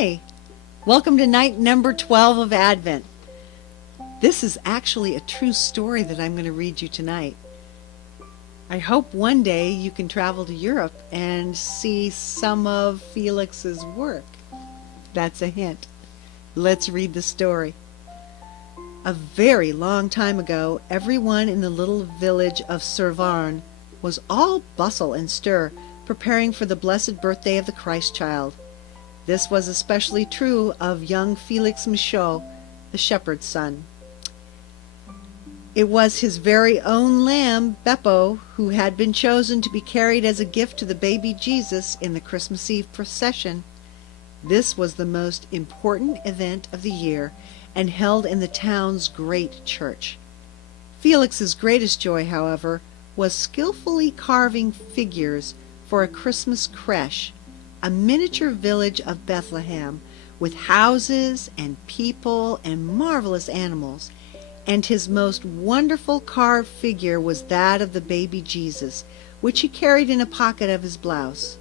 Hi! Welcome to night number 12 of Advent. This is actually a true story that I'm going to read you tonight. I hope one day you can travel to Europe and see some of Felix's work. That's a hint. Let's read the story. A very long time ago, everyone in the little village of Servan was all bustle and stir, preparing for the blessed birthday of the Christ child. This was especially true of young Felix Michaud, the shepherd's son. It was his very own lamb, Beppo, who had been chosen to be carried as a gift to the baby Jesus in the Christmas Eve procession. This was the most important event of the year and held in the town's great church. Felix's greatest joy, however, was skillfully carving figures for a Christmas creche, a miniature village of Bethlehem, with houses and people and marvelous animals. And his most wonderful carved figure was that of the baby Jesus, which he carried in a pocket of his blouse.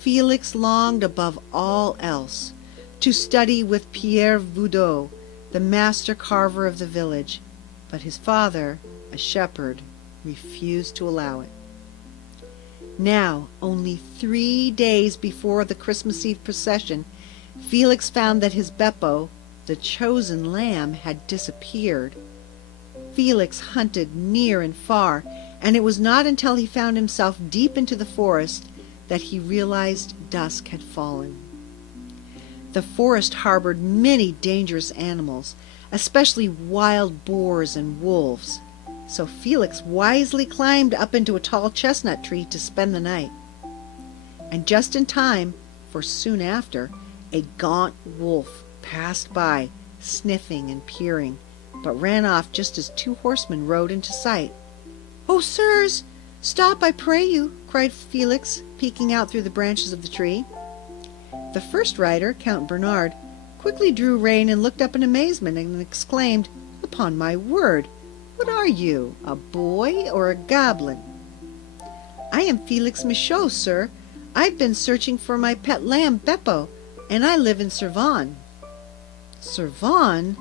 Felix longed above all else to study with Pierre Voudot, the master carver of the village, but his father, a shepherd, refused to allow it. Now, only 3 days before the Christmas Eve procession, Felix found that his Beppo, the chosen lamb, had disappeared. Felix hunted near and far, and it was not until he found himself deep into the forest that he realized dusk had fallen. The forest harbored many dangerous animals, especially wild boars and wolves. So Felix wisely climbed up into a tall chestnut tree to spend the night. And just in time, for soon after, a gaunt wolf passed by, sniffing and peering, but ran off just as 2 horsemen rode into sight. "Oh, sirs, stop, I pray you," cried Felix, peeking out through the branches of the tree. The first rider, Count Bernard, quickly drew rein and looked up in amazement and exclaimed, "Upon my word! What are you, a boy or a goblin?" "I am Felix Michaud, sir. I've been searching for my pet lamb, Beppo, and I live in Servan." "Servan?"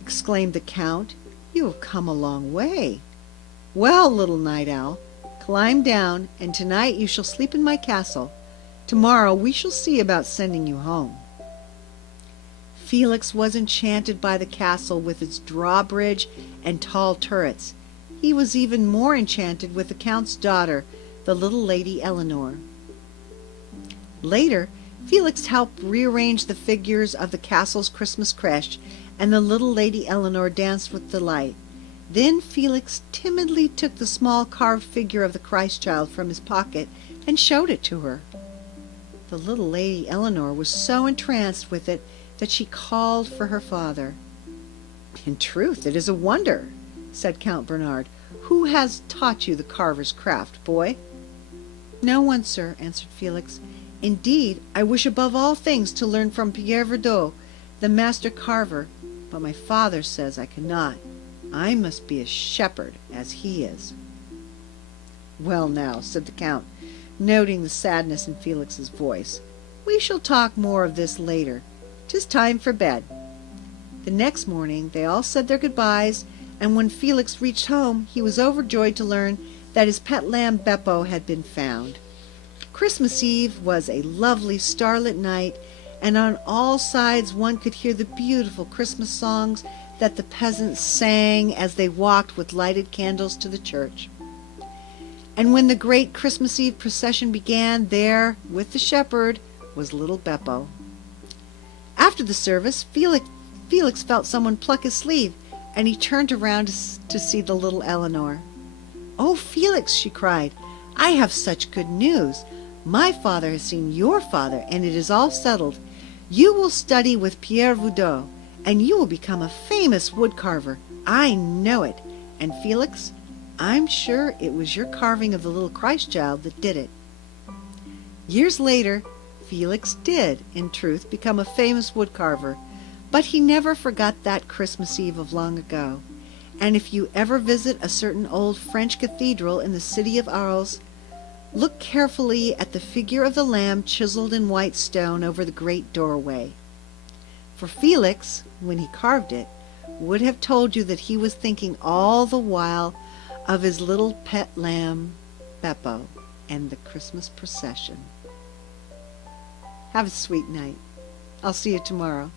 exclaimed the Count. "You have come a long way. Well, little night owl, climb down, and tonight you shall sleep in my castle. Tomorrow we shall see about sending you home." Felix was enchanted by the castle with its drawbridge and tall turrets. He was even more enchanted with the Count's daughter, the little Lady Eleanor. Later, Felix helped rearrange the figures of the castle's Christmas creche, and the little Lady Eleanor danced with delight. Then Felix timidly took the small carved figure of the Christ child from his pocket and showed it to her. The little Lady Eleanor was so entranced with it that she called for her father. "In truth, it is a wonder," said Count Bernard. "Who has taught you the carver's craft, boy?" "No one, sir," answered Felix. "Indeed, I wish above all things to learn from Pierre Voudot, the master carver, but my father says I cannot. I must be a shepherd, as he is." "Well now," said the Count, noting the sadness in Felix's voice, "we shall talk more of this later. 'Tis time for bed." The next morning they all said their goodbyes, and when Felix reached home he was overjoyed to learn that his pet lamb Beppo had been found. Christmas Eve was a lovely starlit night, and on all sides one could hear the beautiful Christmas songs that the peasants sang as they walked with lighted candles to the church. And when the great Christmas Eve procession began, there, with the shepherd, was little Beppo. After the service, Felix felt someone pluck his sleeve, and he turned around to see the little Eleanor. "Oh, Felix," she cried, "I have such good news. My father has seen your father, and it is all settled. You will study with Pierre Voudot, and you will become a famous woodcarver. I know it. And Felix, I'm sure it was your carving of the little Christ child that did it." Years later, Felix did, in truth, become a famous woodcarver, but he never forgot that Christmas Eve of long ago. And if you ever visit a certain old French cathedral in the city of Arles, Look carefully at the figure of the lamb chiseled in white stone over the great doorway. For Felix, when he carved it, would have told you that he was thinking all the while of his little pet lamb, Beppo, and the Christmas procession. Have a sweet night. I'll see you tomorrow.